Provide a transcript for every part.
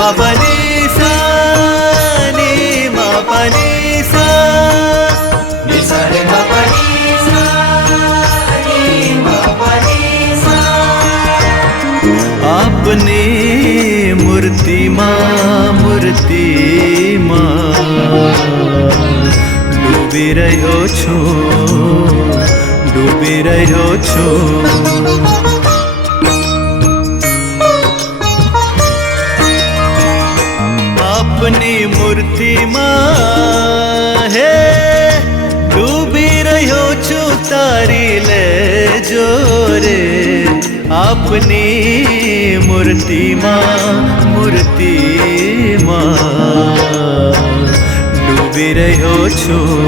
म प नि सा नि म प नि सा नि सा रे म प नि सा नि म प नि सा। आपने मूर्ति માં ડૂબી રહ્યો છું આપની મૂર્તિમાં હે ડૂબી રહ્યો છું તારી લેજો રે આપની મૂર્તિમાં ડૂબી રહ્યો છું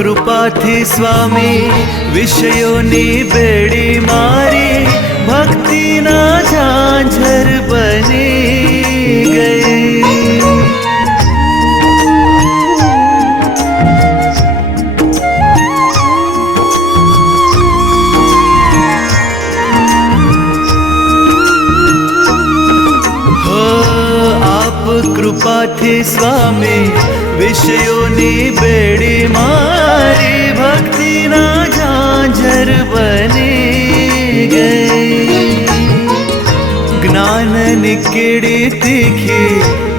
કૃપાથી સ્વામી વિષયોની બેડી મારી ભક્તિના ઝાંઝર બની ગઈ હો આપ કૃપાથી સ્વામી વિષયોની બેડી મારી ભક્તિના ઝાંઝર બની ગઈ જ્ઞાનની કીડી તીખી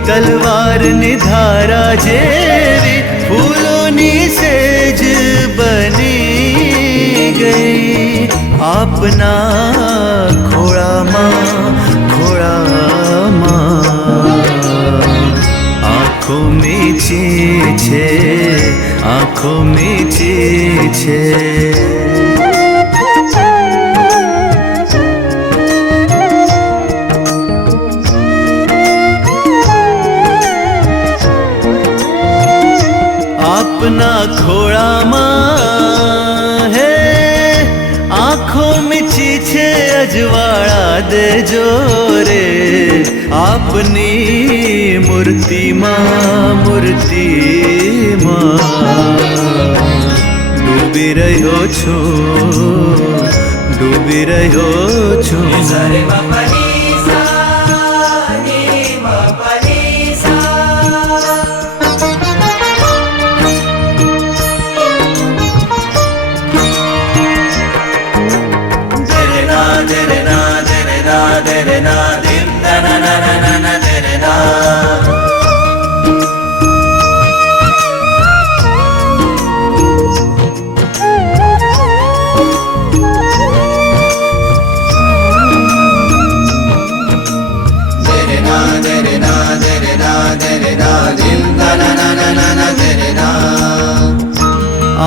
તલવારની ધારા જેવી ફૂલોની સેજ બની ગઈ આપના ખોળામાં આંખો મીચી છે આપના ખોળામાં હે આંખો મીચી છે અજવાળા દેજો રે આપની મૂર્તિમાં ડૂબી રહ્યો છું नि सा रे म प नि सा नि म प नि सा। दरे ना दरे ना दरे ना दरे ना दिम दा ना ना ना ना ना दरे ना।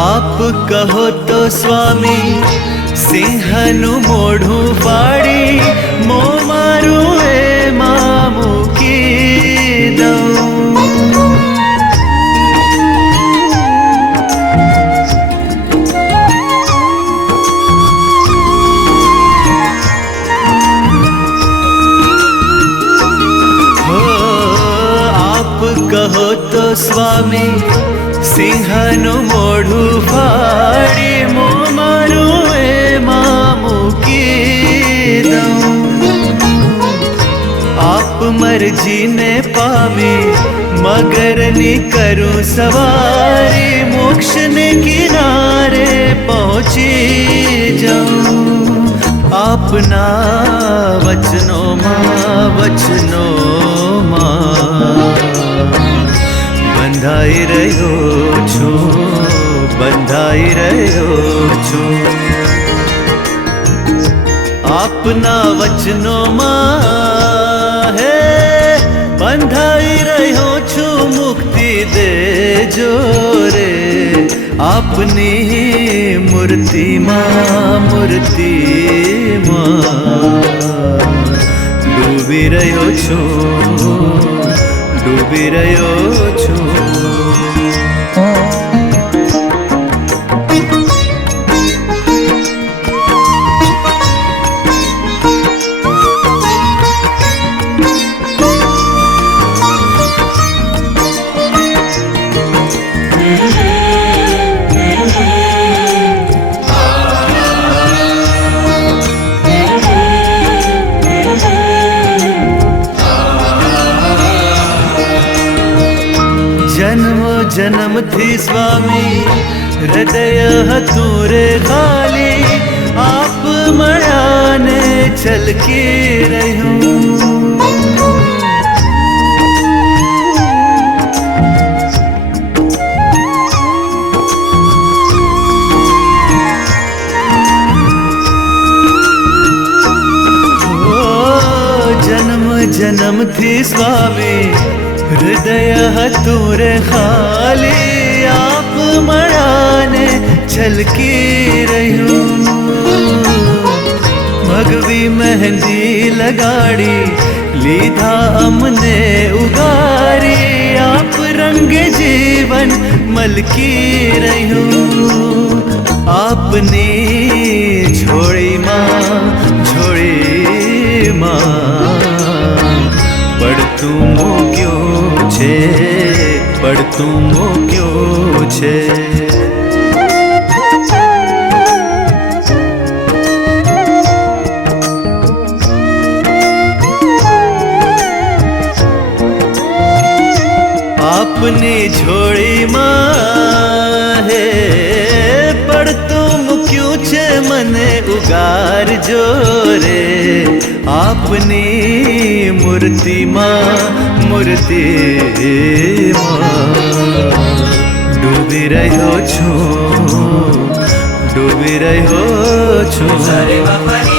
આપ કહો તો સ્વામી સિંહનું મોઢું ફાડી મોં મારું એમાં મૂકી દઉં આપ કહો તો સ્વામી સિંહનું મોઢું ફાડી મોં મારું એમાં મૂકી દઉં આપ મરજીને પામી મગરની કરું સવારી મોક્ષને કિનારે પહોંચી જાઉં આપના વચનોમાં બંધાઈ રહ્યો છું આપના વચનોમાં હે બંધાઈ રહ્યો છું મુક્તિ દેજો રે આપની મૂર્તિ માં ડૂબી રહ્યો છું જન્મથી સ્વામી હૃદય હતું રે ખાલી આપ મળ્યા ને છલકી રહ્યું જન્મથી સ્વામી હૃદય હતું રે ખાલી આપ મળ્યાને છલકી રહ્યું ભગવી મહેંદી લગાડી લીધા અમને ઉગારી આપ રંગે જીવન મલકી રહ્યું આપની ઝોળીમાં પડતું મૂક્યું છે આપની ઝોળીમાં હે પડતું મૂક્યું છે મને ઉગારજો રે આપની મૂર્તિમાં ડૂબી રહ્યો છું Sare Baba